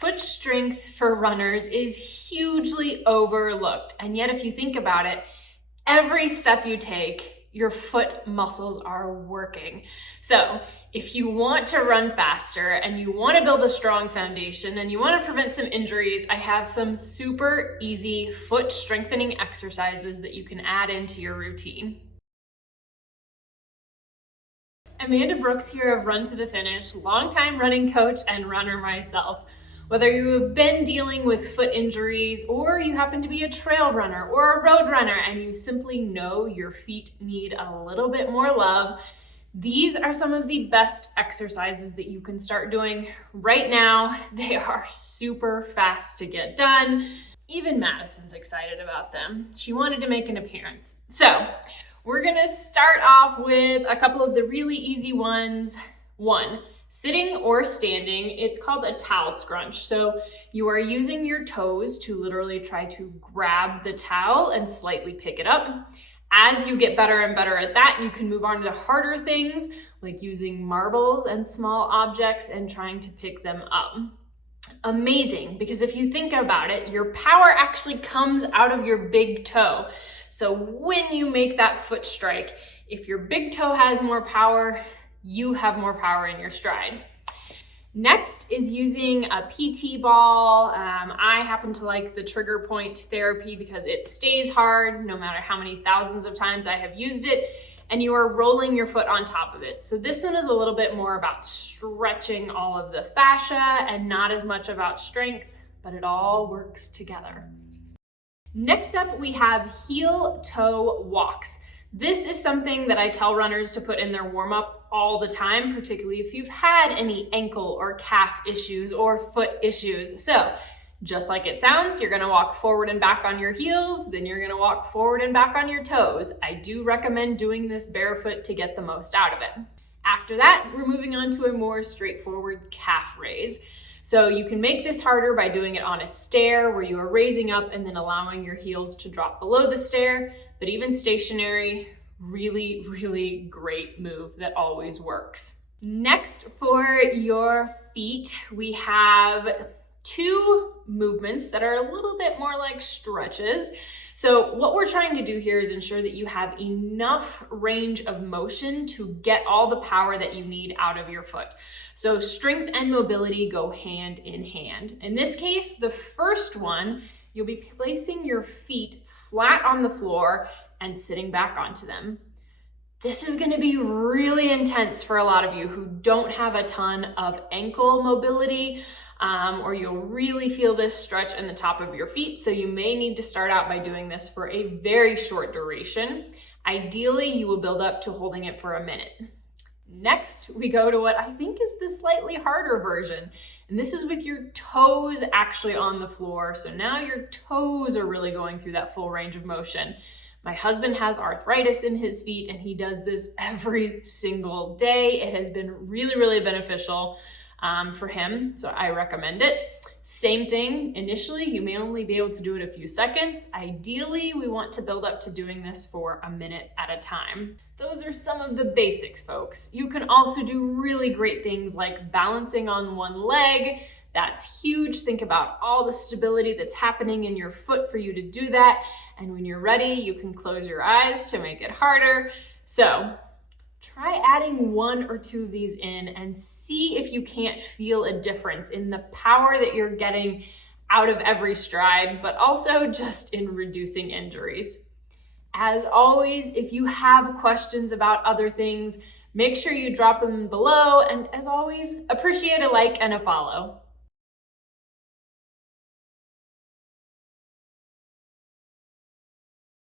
Foot strength for runners is hugely overlooked. And yet, if you think about it, every step you take, your foot muscles are working. So if you want to run faster and you want to build a strong foundation and you want to prevent some injuries, I have some super easy foot strengthening exercises that you can add into your routine. Amanda Brooks here of Run to the Finish, longtime running coach and runner myself. Whether you have been dealing with foot injuries or you happen to be a trail runner or a road runner and you simply know your feet need a little bit more love, these are some of the best exercises that you can start doing right now. They are super fast to get done. Even Madison's excited about them. She wanted to make an appearance. So we're gonna start off with a couple of the really easy ones. One, sitting or standing, it's called a towel scrunch. So you are using your toes to literally try to grab the towel and slightly pick it up. As you get better and better at that, you can move on to harder things like using marbles and small objects and trying to pick them up. Amazing, because if you think about it, your power actually comes out of your big toe. So when you make that foot strike, if your big toe has more power, you have more power in your stride. Next is using a PT ball. I happen to like the trigger point therapy because it stays hard no matter how many thousands of times I have used it, and you are rolling your foot on top of it. So this one is a little bit more about stretching all of the fascia and not as much about strength, but it all works together. Next up, we have heel-toe walks. This is something that I tell runners to put in their warm-up all the time, particularly if you've had any ankle or calf issues or foot issues. So just like it sounds, you're gonna walk forward and back on your heels, then you're gonna walk forward and back on your toes. I do recommend doing this barefoot to get the most out of it. After that, we're moving on to a more straightforward calf raise. So you can make this harder by doing it on a stair where you are raising up and then allowing your heels to drop below the stair, but even stationary, really, really great move that always works. Next, for your feet, we have two movements that are a little bit more like stretches. So what we're trying to do here is ensure that you have enough range of motion to get all the power that you need out of your foot. So strength and mobility go hand in hand. In this case, the first one, you'll be placing your feet flat on the floor and sitting back onto them. This is going to be really intense for a lot of you who don't have a ton of ankle mobility, or you'll really feel this stretch in the top of your feet. So you may need to start out by doing this for a very short duration. Ideally, you will build up to holding it for a minute. Next, we go to what I think is the slightly harder version. And this is with your toes actually on the floor. So now your toes are really going through that full range of motion. My husband has arthritis in his feet and he does this every single day. It has been really, really beneficial for him, so I recommend it. Same thing, initially, you may only be able to do it a few seconds. Ideally, we want to build up to doing this for a minute at a time. Those are some of the basics, folks. You can also do really great things like balancing on one leg. That's huge. Think about all the stability that's happening in your foot for you to do that. And when you're ready, you can close your eyes to make it harder. So try adding one or two of these in and see if you can't feel a difference in the power that you're getting out of every stride, but also just in reducing injuries. As always, if you have questions about other things, make sure you drop them below. And as always, appreciate a like and a follow.